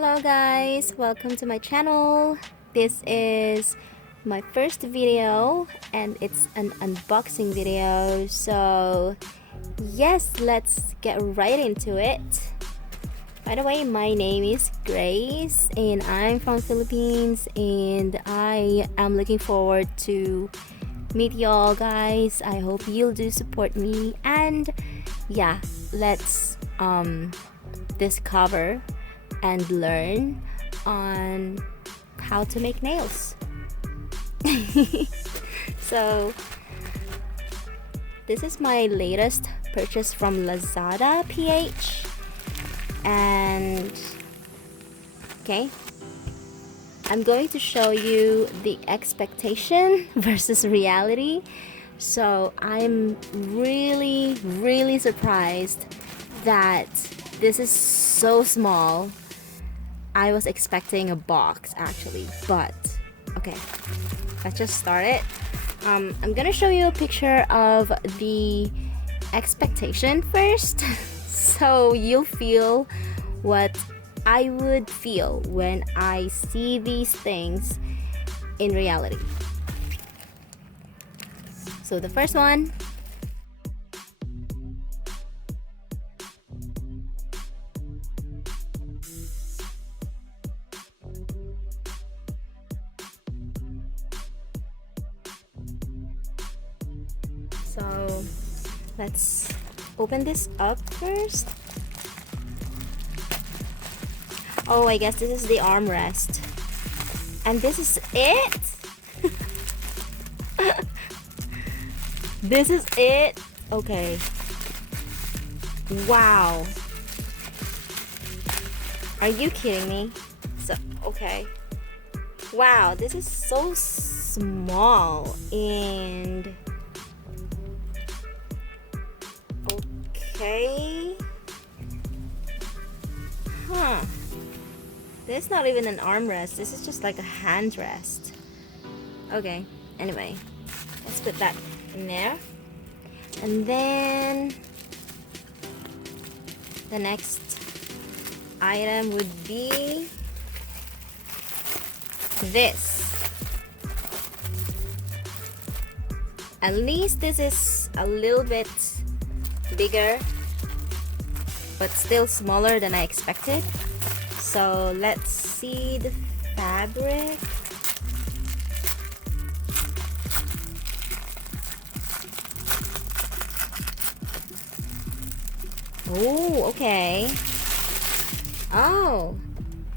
Hello guys, welcome to my channel. This is my first video and it's an unboxing video. So yes, let's get right into it. By the way, my name is Grace and I'm from Philippines and I am looking forward to meet y'all guys. I hope you'll do support me and yeah, let's discover and learn on how to make nails. So this is my latest purchase from Lazada PH, and okay, I'm going to show you the expectation versus reality. So I'm really surprised that this is so small. I was expecting a box actually, but okay, let's just start it. I'm gonna show you a picture of the expectation first so you'll feel what I would feel when I see these things in reality. So the first one, so let's open this up first. Oh, I guess this is the armrest. And this is it? This is it? Okay. Wow. Are you kidding me? So, okay. Wow, this is so small and okay. Huh. This is not even an armrest. This is just like a hand rest. Okay. Anyway, let's put that in there. And then the next item would be this. At least this is a little bit bigger, but still smaller than I expected. So let's see the fabric. Oh, okay. Oh,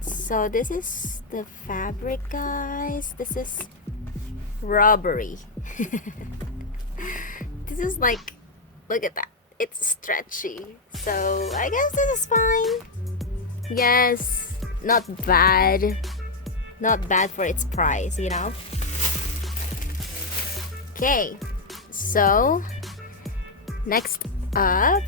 so this is the fabric, guys. This is rubbery. This is like, look at that. It's stretchy. So I guess this is fine. Yes, not bad. Not bad for its price, you know? Okay, so next up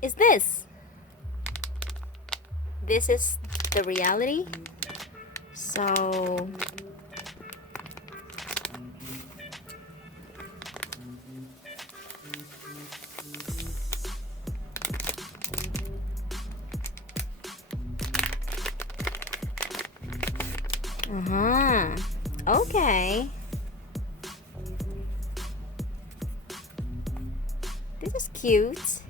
is this. This is the reality. So okay. This is cute.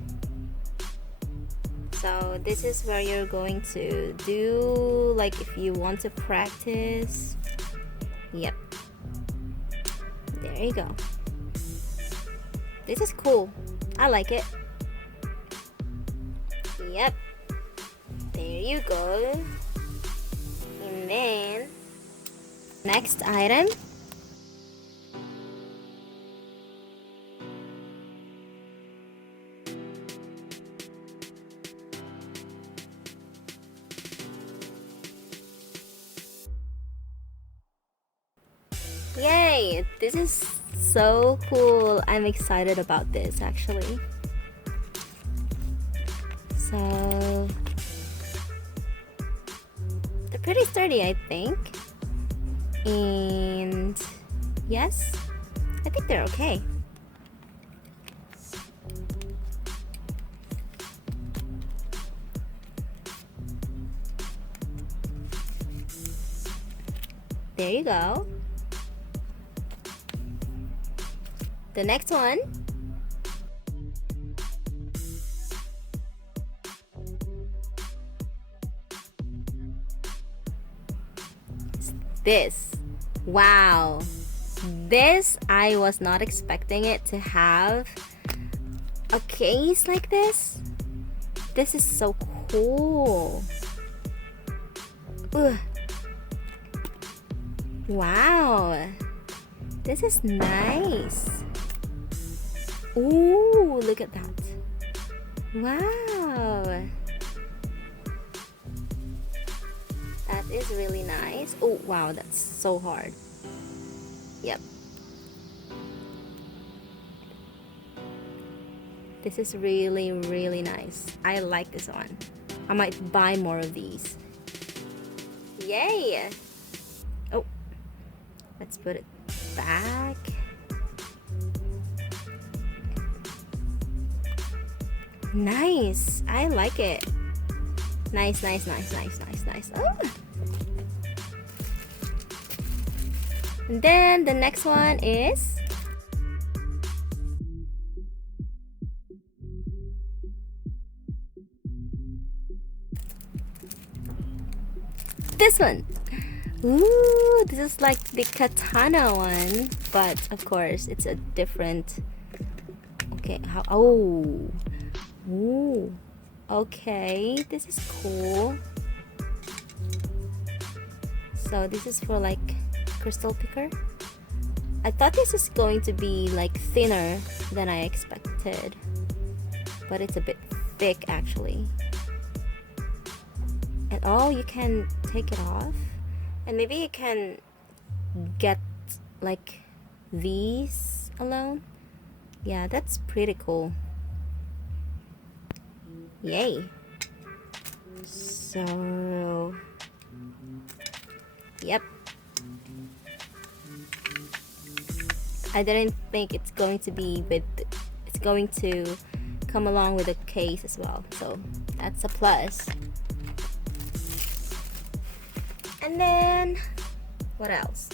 So this is where you're going to do, like, if you want to practice. Yep. There you go. This is cool. I like it. Yep. There you go. And then next item. Yay! This is so cool. I'm excited about this actually. So they're pretty sturdy, I think. And yes, I think they're okay. There you go. The next one. This. Wow. This, I was not expecting it to have a case like this. This is so cool. Ugh. Wow. This is nice. Ooh, look at that. Wow. That is really nice. Oh, wow, that's so hard. Yep. This is really, really nice. I like this one. I might buy more of these. Yay! Oh, let's put it back. Nice. I like it. Nice, nice, nice, nice, nice, nice. Oh. And then the next one is this one. Ooh, this is like the katana one, but of course it's a different. Okay, how? Oh, ooh. Okay, this is cool. So this is for like crystal picker. I thought this is going to be like thinner than I expected, but it's a bit thick actually. And oh, you can take it off, and maybe you can get like these alone. Yeah, that's pretty cool. Yay. So yep, I didn't think it's going to be with, it's going to come along with a case as well, so that's a plus. And then what else?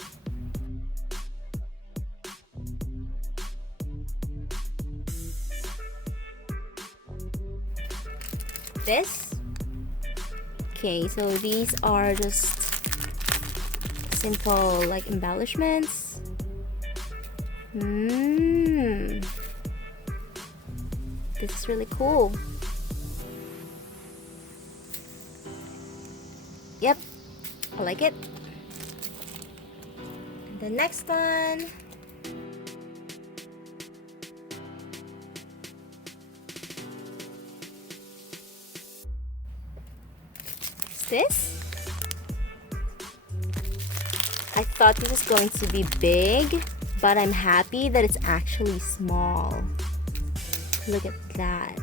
This. Okay, so these are just simple like embellishments. This is really cool. Yep, I like it. And the next one. Is this? I thought this was going to be big, but I'm happy that it's actually small. Look at that.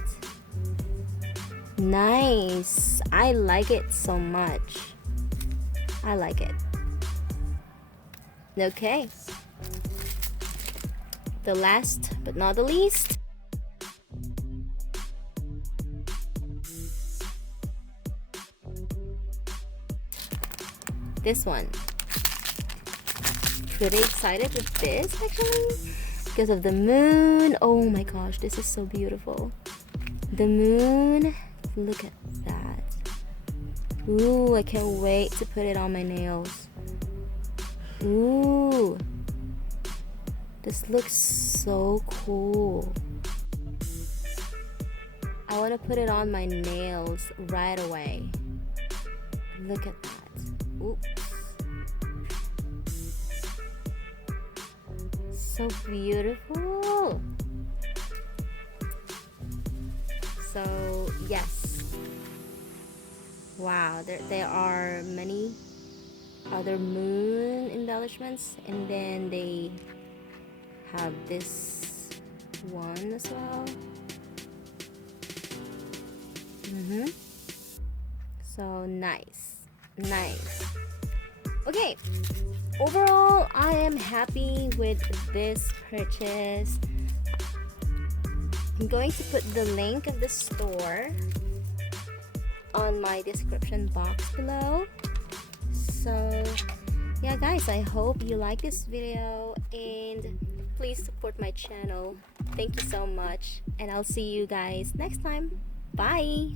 Nice. I like it so much. I like it. Okay. The last but not the least. This one. Pretty excited with this actually because of the moon. Oh my gosh, this is so beautiful. The moon. Look at that. Ooh, I can't wait to put it on my nails. Ooh, this looks so cool. I want to put it on my nails right away. Look at that. Oops. So beautiful. So yes, wow, there are many other moon embellishments, and then they have this one as well. So nice. Okay, overall, I am happy with this purchase. I'm going to put the link of the store on my description box below. So yeah guys, I hope you like this video and please support my channel. Thank you so much and I'll see you guys next time. Bye.